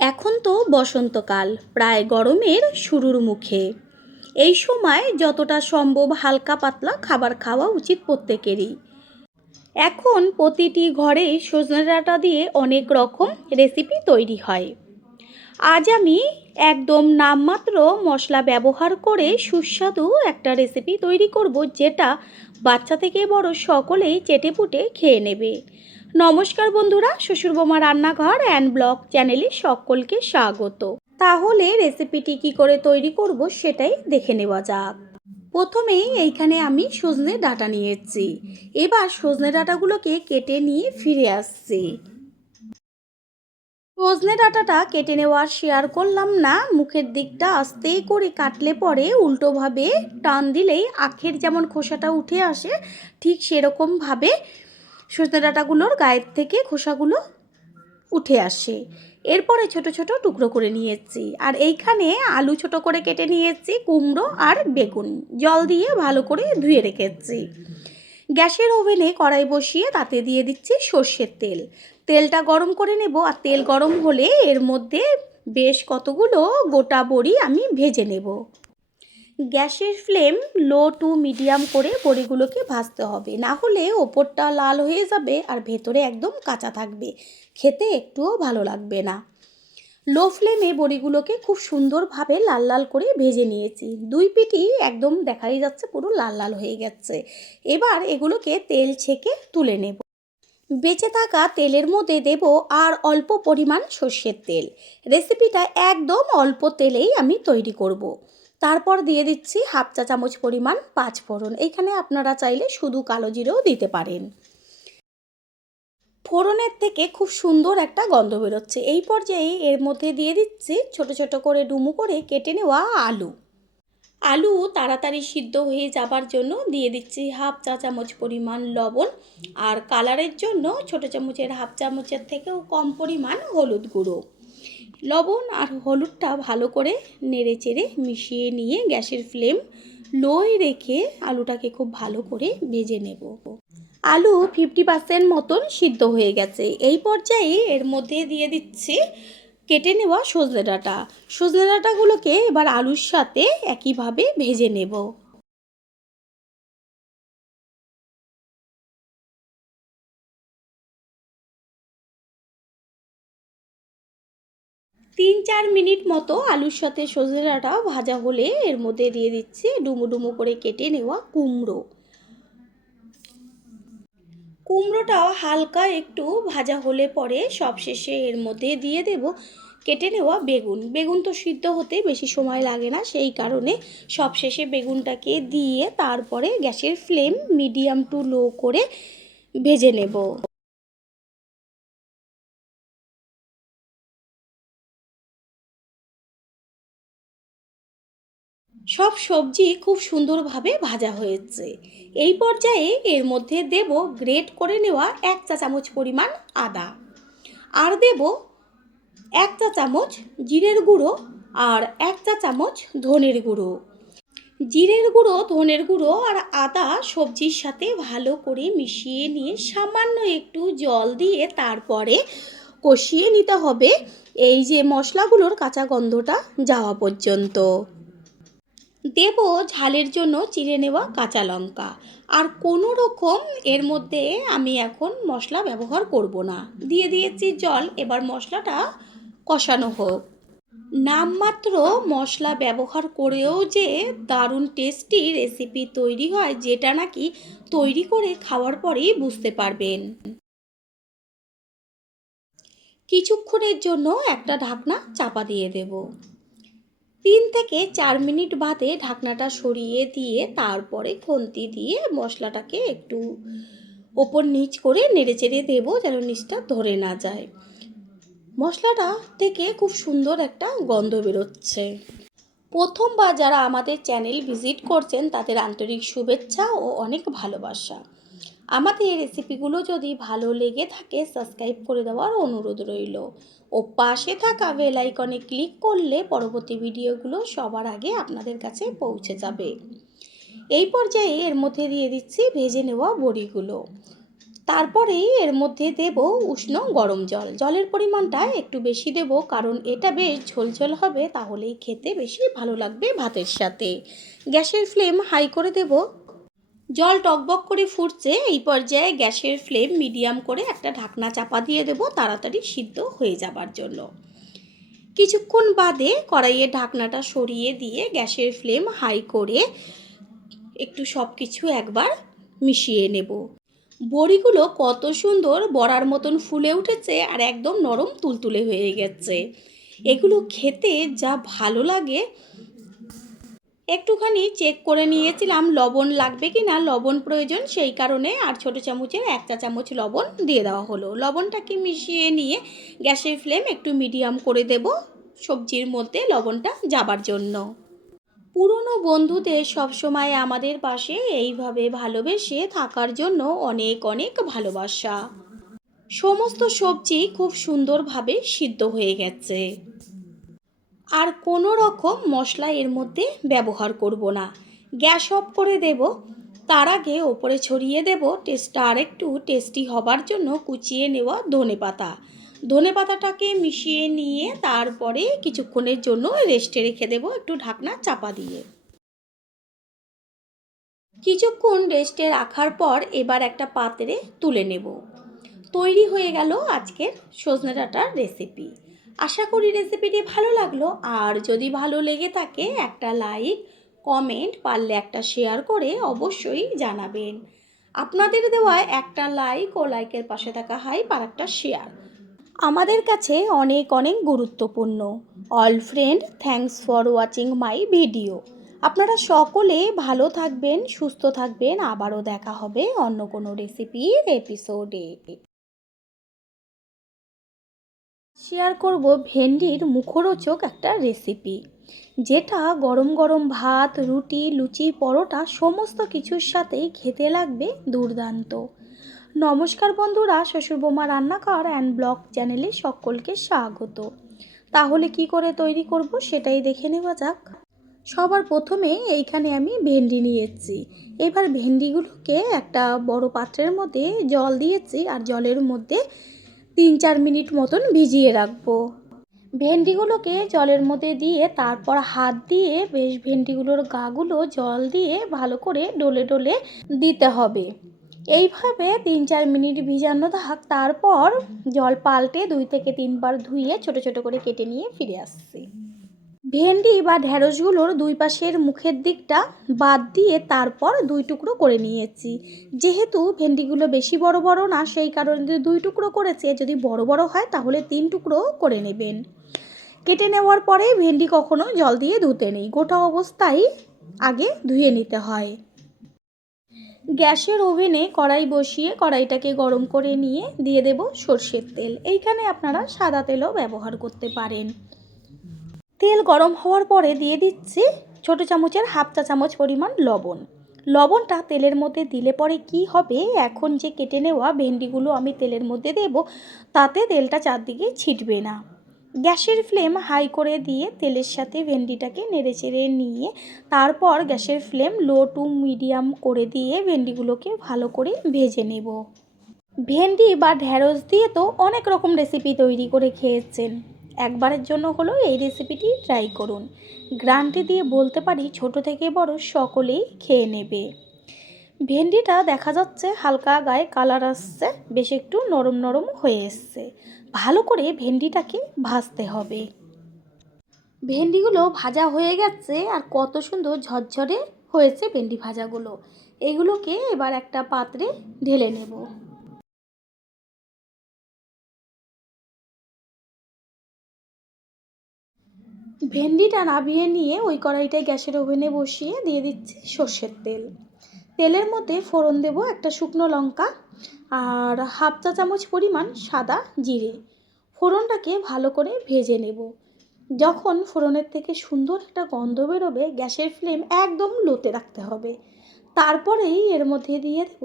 এখন তো বসন্তকাল, প্রায় গরমের শুরুর মুখে। এই সময় যতটা সম্ভব হালকা পাতলা খাবার খাওয়া উচিত প্রত্যেকেরই। এখন প্রতিটি ঘরেই সজনে ডাঁটা দিয়ে অনেক রকম রেসিপি তৈরি হয়। আজ আমি একদম নামমাত্র মশলা ব্যবহার করে সুস্বাদু একটা রেসিপি তৈরি করব, যেটা বাচ্চা থেকে বড় সকলেই চেটেপুটে খেয়ে নেবে। নমস্কার বন্ধুরা, শ্বশুর বোমা রান্নাঘর অ্যান্ড ব্লগ চ্যানেলে সকলকে স্বাগত। তাহলে রেসিপিটি কি করে তৈরি করব সেটাই দেখে নেওয়া যাক। প্রথমেই এইখানে আমি সজনে ডাঁটা নিয়েছি। এবার সজনে ডাঁটাগুলোকে কেটে নিয়ে ফিরে আসছি। সজনে ডাঁটাটা কেটে নেওয়ার শেয়ার করলাম না, মুখের দিকটা আস্তে করে কাটলে পরে উল্টোভাবে টান দিলেই আখের যেমন খোসাটা উঠে আসে, ঠিক সেরকমভাবে সজনে ডাঁটাগুলোর গায়ের থেকে খোসাগুলো উঠে আসে। এরপরে ছোট ছোট টুকরো করে নিয়েছি। আর এইখানে আলু ছোট করে কেটে নিয়েছি, কুমড়ো আর বেগুন জল দিয়ে ভালো করে ধুয়ে রেখেছি। গ্যাসের ওভেনে কড়াই বসিয়ে তাতে দিয়ে দিচ্ছি সর্ষের তেল। তেলটা গরম করে নেব। আর তেল গরম হলে এর মধ্যে বেশ কতগুলো গোটা বড়ি আমি ভেজে নেব। গ্যাসের ফ্লেম লো টু মিডিয়াম করে বড়িগুলোকে ভাজতে হবে, না হলে ওপরটা লাল হয়ে যাবে আর ভেতরে একদম কাঁচা থাকবে, খেতে একটুও ভালো লাগবে না। লো ফ্লেমে বড়িগুলোকে খুব সুন্দরভাবে লাল লাল করে ভেজে নিয়েছি। দুই পিঠই একদম দেখাই যাচ্ছে পুরো লাল লাল হয়ে গেছে। এবার এগুলোকে তেল ছেঁকে তুলে নেব। বেঁচে থাকা তেলের মধ্যে দেব আর অল্প পরিমাণ সর্ষের তেল। রেসিপিটা একদম অল্প তেলেই আমি তৈরি করব। তারপর দিয়ে দিচ্ছি হাফ চা চামচ পরিমাণ পাঁচফোড়ন। এইখানে আপনারা চাইলে শুধু কালো জিরেও দিতে পারেন। ফোড়নের থেকে খুব সুন্দর একটা গন্ধ বেরোচ্ছে। এই পর্যায়ে এর মধ্যে দিয়ে দিচ্ছি ছোট ছোট করে ডুমু করে কেটে নেওয়া আলু। আলু তাড়াতাড়ি সিদ্ধ হয়ে যাবার জন্য দিয়ে দিচ্ছি হাফ চা চামচ পরিমাণ লবণ। আর কালারের জন্য ছোট চামচের হাফ চামচের থেকেও কম পরিমাণ হলুদ গুঁড়ো। লবণ আর হলুদটা ভালো করে নেড়ে চেড়ে মিশিয়ে নিয়ে গ্যাসের ফ্লেম লোয় রেখে আলুটাকে খুব ভালো করে ভেজে নেব। আলু 50% মতন সিদ্ধ হয়ে গেছে। এই পর্যায়ে এর মধ্যে দিয়ে দিচ্ছি কেটে নেওয়া সজনে ডাঁটা। সজনে ডাঁটাগুলোকে এবার আলুর সাথে একইভাবে ভেজে নেব। 3-4 মিনিট মতো আলুর সাথে সজনে ডাঁটা ভাজা হলে এর মধ্যে দিয়ে দিচ্ছি ডুমো ডুমো করে কেটে নেওয়া কুমড়ো। কুমড়োটাও হালকা একটু ভাজা হলে পরে সবশেষে এর মধ্যে দিয়ে দেব কেটে নেওয়া বেগুন। বেগুন তো সিদ্ধ হতে বেশি সময় লাগে না, সেই কারণে সবশেষে বেগুনটাকে দিয়ে তারপরে গ্যাসের ফ্লেম মিডিয়াম টু লো করে ভেজে নেব। সব সবজি খুব সুন্দরভাবে ভাজা হয়েছে। এই পর্যায়ে এর মধ্যে দেব গ্রেট করে নেওয়া 1 চা চামচ পরিমাণ আদা। আর দেব 1 চা চামচ জিরের গুঁড়ো আর 1 চা চামচ ধনের গুঁড়ো। জিরের গুঁড়ো, ধনের গুঁড়ো আর আদা সবজির সাথে ভালো করে মিশিয়ে নিয়ে সামান্য একটু জল দিয়ে তারপরে কষিয়ে নিতে হবে, এই যে মশলাগুলোর কাঁচা গন্ধটা যাওয়া পর্যন্ত। দেব ঝালের জন্য চিড়ে নেওয়া কাঁচা লঙ্কা। আর কোনো রকম এর মধ্যে আমি এখন মশলা ব্যবহার করব না, দিয়ে দিয়েছি জল। এবার মশলাটা কষানো হোক। নামমাত্র মশলা ব্যবহার করেও যে দারুণ টেস্টি রেসিপি তৈরি হয়, যেটা নাকি তৈরি করে খাওয়ার পরেই বুঝতে পারবেন। কিছুক্ষণের জন্য একটা ঢাকনা চাপা দিয়ে দেব। 3 থেকে 4 মিনিট বাদে ঢাকনাটা সরিয়ে দিয়ে তারপরে খুন্তি দিয়ে মশলাটাকে একটু ওপর নিচ করে নেড়েচেড়ে দেবো, যেন নিচটা ধরে না যায়। মশলাটা থেকে খুব সুন্দর একটা গন্ধ বেরোচ্ছে। প্রথমবার যারা আমাদের চ্যানেল ভিজিট করছেন তাদের আন্তরিক শুভেচ্ছা ও অনেক ভালোবাসা। আমাদের রেসিপিগুলো যদি ভালো লেগে থাকে সাবস্ক্রাইব করে দেওয়ার অনুরোধ রইল। ও পাশে থাকা বেল আইকনে ক্লিক করলে পরবর্তী ভিডিওগুলো সবার আগে আপনাদের কাছে পৌঁছে যাবে। এই পর্যায়ে এর মধ্যে দিয়ে দিচ্ছি ভেজে নেওয়া বড়িগুলো। তারপরেই এর মধ্যে দেব উষ্ণ গরম জল। জলের পরিমাণটা একটু বেশি দেব, কারণ এটা বেশ ঝোলঝোল হবে, তাহলেই খেতে বেশি ভালো লাগবে ভাতের সাথে। গ্যাসের ফ্লেম হাই করে দেব। জল টকবক করে ফুটছে, এই পর্যায়ে গ্যাসের ফ্লেম মিডিয়াম করে একটা ঢাকনা চাপা দিয়ে দেব তাড়াতাড়ি সিদ্ধ হয়ে যাবার জন্য। কিছুক্ষণ বাদে কড়াইয়ের ঢাকনাটা সরিয়ে দিয়ে গ্যাসের ফ্লেম হাই করে একটু সব কিছু একবার মিশিয়ে নেব। বড়িগুলো কত সুন্দর বড়ার মতন ফুলে উঠেছে আর একদম নরম তুলতুলে হয়ে গেছে। এগুলো খেতে যা ভালো লাগে। একটুখানি চেক করে নিয়েছিলাম লবণ লাগবে কি না, লবণ প্রয়োজন সেই কারণে আর ছোটো চামচের 1 চা চামচ লবণ দিয়ে দেওয়া হলো। লবণটাকে মিশিয়ে নিয়ে গ্যাসের ফ্লেম একটু মিডিয়াম করে দেব সবজির মধ্যে লবণটা যাবার জন্য। পুরনো বন্ধুদের সবসময় আমাদের পাশে এইভাবে ভালোবেসে থাকার জন্য অনেক অনেক ভালোবাসা। সমস্ত সবজি খুব সুন্দরভাবে সিদ্ধ হয়ে গেছে, আর কোনো রকম মশলা এর মধ্যে ব্যবহার করব না। গ্যাস অফ করে দেব। তার আগে ওপরে ছড়িয়ে দেব টেস্টটা আর একটু টেস্টি হবার জন্য কুচিয়ে নেওয়া ধনেপাতা। ধনেপাতাটাকে মিশিয়ে নিয়ে তারপরে কিছুক্ষণের জন্য রেস্টে রেখে দেব একটু ঢাকনা চাপা দিয়ে। কিছুক্ষণ রেস্টে রাখার পর এবার একটা পাত্রে তুলে নেব। তৈরি হয়ে গেল আজকের সজনে ডাঁটার রেসিপি। আশা করি রেসিপিটি ভালো লাগলো, আর যদি ভালো লেগে থাকে একটা লাইক, কমেন্ট, পারলে একটা শেয়ার করে অবশ্যই জানাবেন। আপনাদের দেওয়া একটা লাইক ও লাইকের পাশে থাকা হাইপ আর একটা শেয়ার আমাদের কাছে অনেক অনেক গুরুত্বপূর্ণ। All friend, thanks for watching my video. আপনারা সকলে ভালো থাকবেন, সুস্থ থাকবেন। আবারও দেখা হবে অন্য কোনো রেসিপির এপিসোডে। শেয়ার করব ভেন্ডির মুখরোচক একটা রেসিপি, যেটা গরম গরম ভাত, রুটি, লুচি, পরোটা সমস্ত কিছুর সাথেই খেতে লাগবে দুর্দান্ত। নমস্কার বন্ধুরা, শ্বশুরবৌমা রান্নাঘর অ্যান্ড ব্লগ চ্যানেলে সকলকে স্বাগত। তাহলে কি করে তৈরি করব সেটাই দেখে নেওয়া যাক। সবার প্রথমে এইখানে আমি ভেন্ডি নিয়েছি। এবার ভেন্ডিগুলোকে একটা বড় পাত্রের মধ্যে জল দিয়েছি, আর জলের মধ্যে 3-4 মিনিট মতন ভিজিয়ে রাখবো। ভেন্ডিগুলোকে জলের মধ্যে দিয়ে তারপর হাত দিয়ে বেশ ভেন্ডিগুলোর গাগুলো জল দিয়ে ভালো করে ডলে ডলে দিতে হবে। এইভাবে 3-4 মিনিট ভিজানো থাক। তারপর জল পাল্টে 2 থেকে 3 বার ধুয়ে ছোট ছোট করে কেটে নিয়ে ফিরে আসছি। ভেন্ডি বা ঢ্যাঁড়সগুলোর দুই পাশের মুখের দিকটা বাদ দিয়ে তারপর 2 টুকরো করে নিয়েছি। যেহেতু ভেন্ডিগুলো বেশি বড় বড় না, সেই কারণে 2 টুকরো করেছি। যদি বড় বড় হয় তাহলে 3 টুকরো করে নেবেন। কেটে নেওয়ার পরে ভেন্ডি কখনো জল দিয়ে ধুতে নেই, গোটা অবস্থায় আগে ধুয়ে নিতে হয়। গ্যাসের ওভেনে কড়াই বসিয়ে কড়াইটাকে গরম করে নিয়ে দিয়ে দেব সর্ষের তেল। এইখানে আপনারা সাদা তেলও ব্যবহার করতে পারেন। তেল গরম হওয়ার পরে দিয়ে দিচ্ছি ছোটো চামচের 1/2 চা চামচ পরিমাণ লবণ। লবণটা তেলের মধ্যে দিলে পরে কি হবে, এখন যে কেটে নেওয়া ভেন্ডিগুলো আমি তেলের মধ্যে দেব, তাতে তেলটা চারদিকে ছিটবে না। গ্যাসের ফ্লেম হাই করে দিয়ে তেলের সাথে ভেন্ডিটাকে নেড়েচেড়ে নিয়ে তারপর গ্যাসের ফ্লেম লো টু মিডিয়াম করে দিয়ে ভেন্ডিগুলোকে ভালো করে ভেজে নেব। ভেন্ডি বা ঢ্যাঁড়স দিয়ে তো অনেক রকম রেসিপি তৈরি করে খেয়েছেন, একবারের জন্য হলেও এই রেসিপিটি ট্রাই করুন। গ্যারান্টি দিয়ে বলতে পারি ছোট থেকে বড় সকলেই খেয়ে নেবে। ভেন্ডিটা দেখা যাচ্ছে হালকা গায়ে কালার আসছে, বেশ একটু নরম নরম হয়ে এসছে। ভালো করে ভেন্ডিটাকে ভাজতে হবে। ভেন্ডিগুলো ভাজা হয়ে গেছে, আর কত সুন্দর ঝরঝরে হয়েছে ভেন্ডি ভাজাগুলো। এগুলোকে এবার একটা পাত্রে ঢেলে নেব। ভেন্ডিটা নামিয়ে নিয়ে ওই কড়াইটায় গ্যাসের ওভেনে বসিয়ে দিয়ে দিচ্ছি সর্ষের তেল। তেলের মধ্যে ফোড়ন দেব একটা শুকনো লঙ্কা আর 1/2 চা চামচ পরিমাণ সাদা জিরে। ফোড়নটাকে ভালো করে ভেজে নেব। যখন ফোড়নের থেকে সুন্দর একটা গন্ধ বেরোবে, গ্যাসের ফ্লেম একদম লোতে রাখতে হবে। তারপরেই এর মধ্যে দিয়ে দেব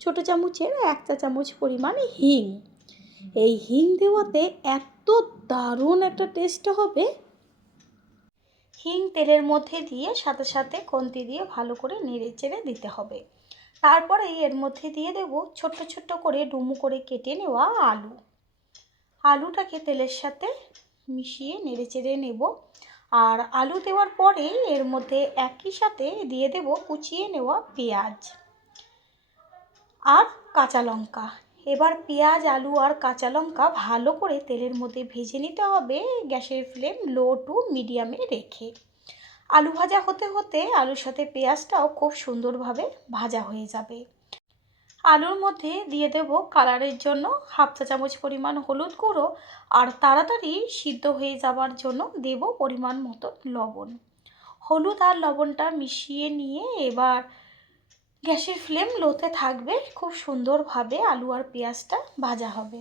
ছোটো চামচের 1 চা চামচ পরিমাণ হিং। এই হিং দেওয়াতে এত দারুণ একটা টেস্ট হবে। হিং তেলের মধ্যে দিয়ে সাথে সাথে খুন্তি দিয়ে ভালো করে নেড়ে চেড়ে দিতে হবে। তারপরে এর মধ্যে দিয়ে দেব ছোট্ট ছোট্ট করে ডুমু করে কেটে নেওয়া আলু। আলুটাকে তেলের সাথে মিশিয়ে নেড়েচেড়ে নেব। আর আলু দেওয়ার পরে এর মধ্যে একই সাথে দিয়ে দেব কুচিয়ে নেওয়া পেঁয়াজ আর কাঁচা লঙ্কা। এবার পেঁয়াজ, আলু আর কাঁচা লঙ্কা ভালো করে তেলের মধ্যে ভেজে নিতে হবে, গ্যাসের ফ্লেম লো টু মিডিয়ামে রেখে। আলু ভাজা হতে হতে আলুর সাথে পেঁয়াজটাও খুব সুন্দরভাবে ভাজা হয়ে যাবে। আলুর মধ্যে দিয়ে দেব কালারের জন্য হাফ চা চামচ পরিমাণ হলুদ গুঁড়ো, আর তাড়াতাড়ি সিদ্ধ হয়ে যাওয়ার জন্য দেব পরিমাণ মতো লবণ। হলুদ আর লবণটা মিশিয়ে নিয়ে এবার গ্যাসের ফ্লেম লোতে থাকবে, খুব সুন্দরভাবে আলু আর পেঁয়াজটা ভাজা হবে।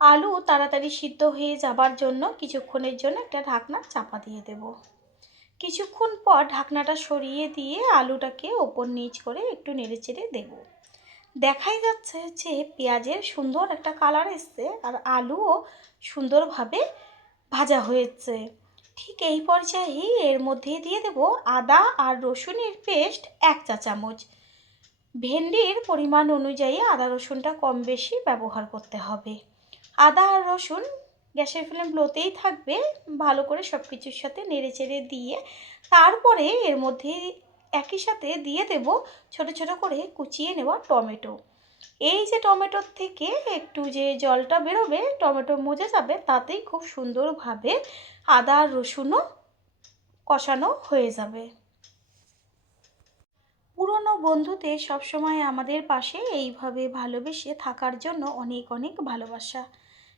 আলু তাড়াতাড়ি সিদ্ধ হয়ে যাবার জন্য কিছুক্ষণের জন্য একটা ঢাকনা চাপা দিয়ে দেব। কিছুক্ষণ পর ঢাকনাটা সরিয়ে দিয়ে আলুটাকে ওপর নিচ করে একটু নেড়েচেড়ে দেব। দেখাই যাচ্ছে যে পেঁয়াজের সুন্দর একটা কালার এসছে আর আলুও সুন্দরভাবে ভাজা হয়েছে। ঠিক এই পর্যায়ে এর মধ্যে দিয়ে দেব আদা আর রসুনের পেস্ট 1 চা চামচ। ভেন্ডির পরিমাণ অনুযায়ী আদা রসুনটা কম বেশি ব্যবহার করতে হবে। আদা আর রসুন গ্যাসের ফ্লেম লোতেই থাকবে, ভালো করে সব কিছুর সাথে নেড়েচেড়ে দিয়ে তারপরে এর মধ্যে একই সাথে দিয়ে দেব ছোট ছোট করে কুচিয়ে নেওয়া টমেটো। এই যে টমেটোর থেকে একটু যে জলটা বেরোবে, টমেটো মজে যাবে, তাতেই খুব সুন্দরভাবে আদা আর রসুনও কষানো হয়ে যাবে। পুরনো বন্ধুদের সবসময় আমাদের পাশে এইভাবে ভালোবেসে থাকার জন্য অনেক অনেক ভালোবাসা।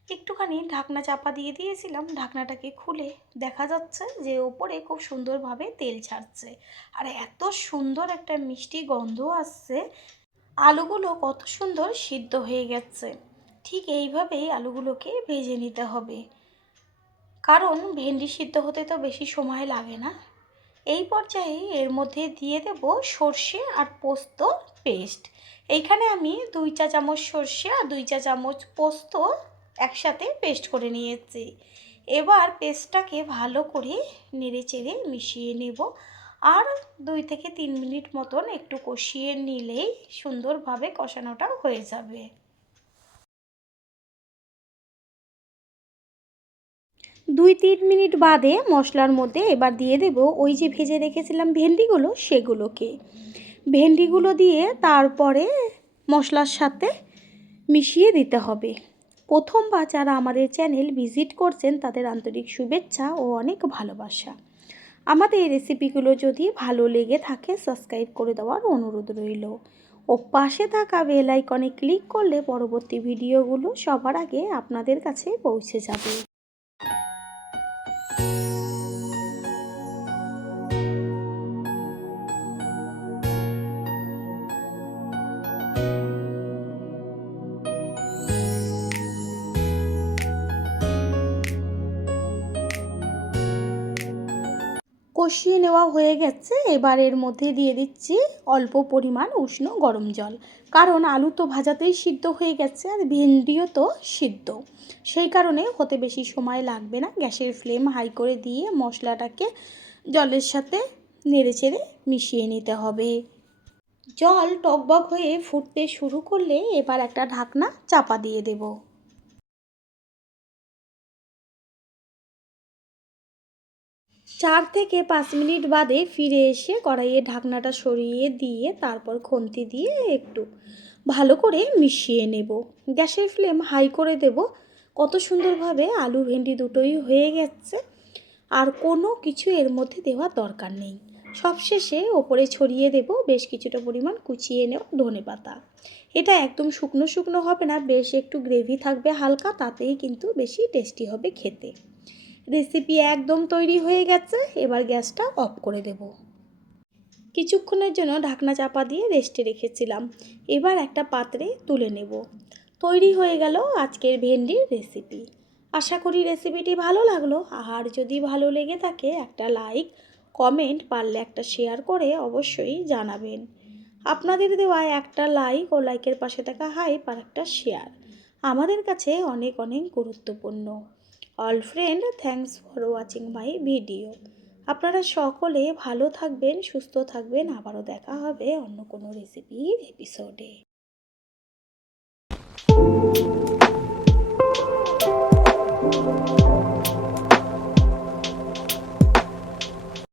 একটুখানি ঢাকনা চাপা দিয়ে দিয়েছিলাম, ঢাকনাটাকে খুলে দেখা যাচ্ছে যে ওপরে খুব সুন্দরভাবে তেল ছাড়ছে আর এত সুন্দর একটা মিষ্টি গন্ধ আসছে। আলুগুলো কত সুন্দর সিদ্ধ হয়ে গেছে। ঠিক এইভাবেই আলুগুলোকে ভেজে নিতে হবে, কারণ ভেন্ডি সিদ্ধ হতে তো বেশি সময় লাগে না। এই পর্যায়ে এর মধ্যে দিয়ে দেব সর্ষে আর পোস্ত পেস্ট। এইখানে আমি 2 চা চামচ সর্ষে আর 2 চা চামচ পোস্ত একসাথে পেস্ট করে নিয়েছি। এবার পেস্টটাকে ভালো করে নেড়েচেড়ে মিশিয়ে নেব আর 2 থেকে 3 মিনিট মতন একটু কষিয়ে নিলেই সুন্দরভাবে কষানোটা হয়ে যাবে। 2-3 মিনিট বাদে মশলার মধ্যে এবার দিয়ে দেব ওই যে ভেজে রেখেছিলাম ভেন্ডিগুলো, সেগুলোকে ভেন্ডিগুলো দিয়ে তারপরে মশলার সাথে মিশিয়ে দিতে হবে। প্রথমবার যারা আমাদের চ্যানেল ভিজিট করছেন তাদের আন্তরিক শুভেচ্ছা ও অনেক ভালোবাসা। আমাদের রেসিপিগুলো যদি ভালো লেগে থাকে সাবস্ক্রাইব করে দেওয়ার অনুরোধ রইল ও পাশে থাকা বেল আইকনে ক্লিক করলে পরবর্তী ভিডিওগুলো সবার আগে আপনাদের কাছে পৌঁছে যাবে। কষিয়ে নেওয়া হয়ে গেছে, এবার এর মধ্যে দিয়ে দিচ্ছি অল্প পরিমাণ উষ্ণ গরম জল, কারণ আলু তো ভাজাতেই সিদ্ধ হয়ে গেছে আর ভেন্ডিও তো সিদ্ধ, সেই কারণে হতে বেশি সময় লাগবে না। গ্যাসের ফ্লেম হাই করে দিয়ে মশলাটাকে জলের সাথে নেড়েচেড়ে মিশিয়ে নিতে হবে। জল টকবক হয়ে ফুটতে শুরু করলে এবার একটা ঢাকনা চাপা দিয়ে দেব। 4 থেকে 5 মিনিট বাদে ফিরে এসে কড়াইয়ে ঢাকনাটা সরিয়ে দিয়ে তারপর খুন্তি দিয়ে একটু ভালো করে মিশিয়ে নেব। গ্যাসের ফ্লেম হাই করে দেব। কত সুন্দরভাবে আলু ভেন্ডি দুটোই হয়ে গেছে আর কোনো কিছু এর মধ্যে দেওয়ার দরকার নেই। সবশেষে ওপরে ছড়িয়ে দেব বেশ কিছুটা পরিমাণ কুচিয়ে নেওয়া ধনেপাতা। এটা একদম শুকনো শুকনো হবে না, বেশ একটু গ্রেভি থাকবে হালকা, তাতেই কিন্তু বেশি টেস্টি হবে খেতে। রেসিপি একদম তৈরি হয়ে গেছে, এবার গ্যাসটা অফ করে দেব। কিছুক্ষণের জন্য ঢাকনা চাপা দিয়ে রেস্টে রেখেছিলাম, এবার একটা পাত্রে তুলে নেব। তৈরি হয়ে গেল আজকের ভেন্ডির রেসিপি। আশা করি রেসিপিটি ভালো লাগলো, আর যদি ভালো লেগে থাকে একটা লাইক, কমেন্ট, পারলে একটা শেয়ার করে অবশ্যই জানাবেন। আপনাদের দেওয়া একটা লাইক ও লাইকের পাশে থাকা হাইপ আর একটা শেয়ার আমাদের কাছে অনেক অনেক গুরুত্বপূর্ণ। All friend, thanks for watching my video. আপনারা সকলে ভালো থাকবেন, সুস্থ থাকবেন। আবারও দেখা হবে অন্য কোনো রেসিপির এপিসোডে।